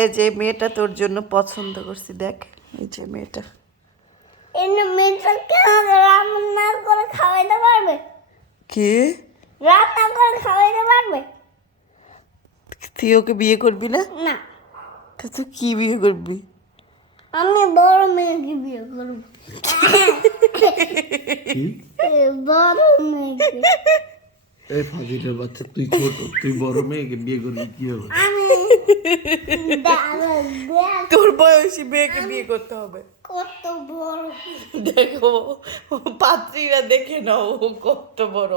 এই যে মেয়েটা তোর জন্য পছন্দ করছি, দেখ এই যে মেয়েটা। এই মেয়েটাকে রান্না করে খাওয়াইতে পারবে? কে রান্না করে খাওয়াইতে পারবে? তুই ওকে বিয়ে করবি না? না, তা তুই কি বিয়ে করবি? আমি বড় মেয়েকে বিয়ে করব। বড় মেয়েকে। এই ফাজিলের বাচ্চা, তুই ছোট, তুই বড় মেয়েকে বিয়ে করবি কি হবে? আমি তোর বয়সী মেয়েকে বিয়ে করতে হবে। কত বড়! দেখো পাত্রীরা দেখে নাও ও কত বড়,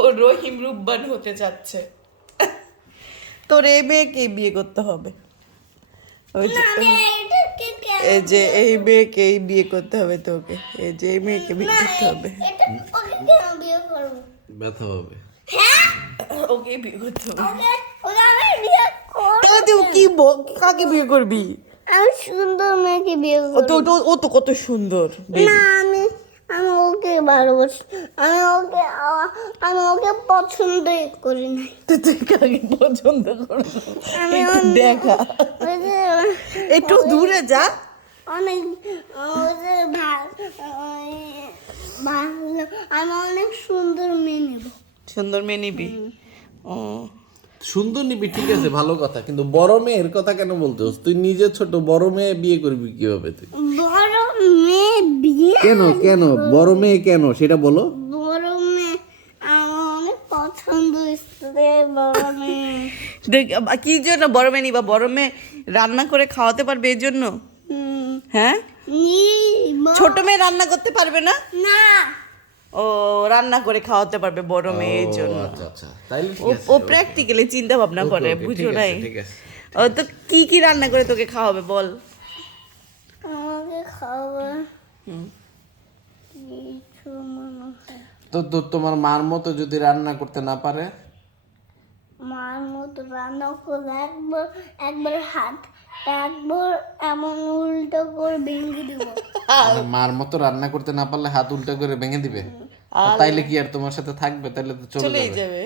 ও রহিম রুব্বান হতে যাচ্ছে। তোর এই মেয়েকে বিয়ে করতে হবে। ওই যে আমি এটাকে কেন এই যে এই মেয়েকেই বিয়ে করতে হবে তোকে, এই যে এই মেয়েকে বিয়ে করতে হবে। এটা ওকে কেন বিয়ে করবো? ব্যথা হবে। ওকে বিয়ে করতে হবে। ওকে আমি বিয়ে করবো। তুই কি কাকে বিয়ে করবি? আমি সুন্দর মেয়েকে বিয়ে ও করবো। তো ও তো কত সুন্দর। না, আমি আমি ওকে ভালোবাসি। আমি ওকে পছন্দই করি না। তুই কাকে পছন্দ করবি? আমি একটু দেখা, ওই যে একটু দূরে যা। অনেক ওই যে ভালো, আমি অনেক সুন্দর মেয়ে নেব। সুন্দর মেয়ে নিবি? ও সুন্দর নিবি, ঠিক আছে, ভালো কথা, কিন্তু বড় মেয়ের কথা কেন বলতেছ? তুই নিজে ছোট, বড় মেয়ে বিয়ে করবি কিভাবে তুই? বড় মেয়ে বিয়ে? কেন কেন বড় মেয়ে কেন সেটা বলো। বড় মেয়ে আমার অনেক পছন্দ হচ্ছে। বড় মেয়ে দেখ কি জন্য বড় মেয়ে নিবা? বড় মেয়ে রান্না করে খাওয়াতে পারবে এই জন্য? হ্যাঁ, নিব ছোট মেয়ে রান্না করতে পারবে না? না। ও রান্না করে খাওয়াতে পারবে বড় মেয়ে এই জন্য। আচ্ছা আচ্ছা, তাইলে ঠিক ও আছে, ও ওকে। প্র্যাকটিক্যালি চিন্তা ভাবনা ওকে, করে, ওকে, বুঝো ঠিক আছে, নাই? ঠিক আছে। ও তো কি কি রান্না করে তোকে খাওয়াবে বল? আমাকে খাবার কিছু মনে হয় তো তোমার মার মতো যদি রান্না করতে না পারে? মার মতো রান্না করে একবার হাত একবার এমন উল্টো করে ভেঙে দিব। মানে মার মতো রান্না করতে না পারলে হাত উল্টো করে ভেঙে দিবে? তো তাইলে কি আর তোমার সাথে থাকবে? তাইলে তো চলে চলেই যাবে। যাবে।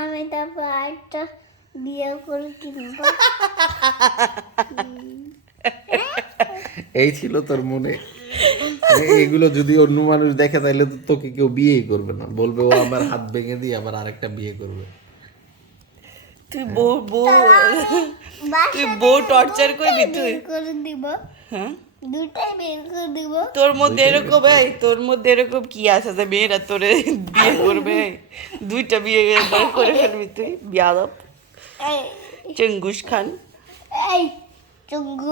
আমি তারপর আরেকটা বিয়ে করে কিনবো। এই ছিল তোর মনে? এগুলো যদি অন্য মানুষ দেখে তাইলে তো তোকে কেউ বিয়েই করবে না, বলবে ও আবার হাত ভেঙে দিয়ে আবার আরেকটা বিয়ে করবে। তুই তুই বউ টর্চার করবি তুই? বের করে দিব, হ্যাঁ, দুটাই বের করে দিব। তোর মধ্যে এরকম তোর মধ্যে এরকম কি আছে যে মেয়েরা তোরে বিয়ে করবে? দুইটা বিয়ে একবার করে ফেলবি তুই, বিয়াদব এই চেঙ্গুস খান। এই চুঙ্গু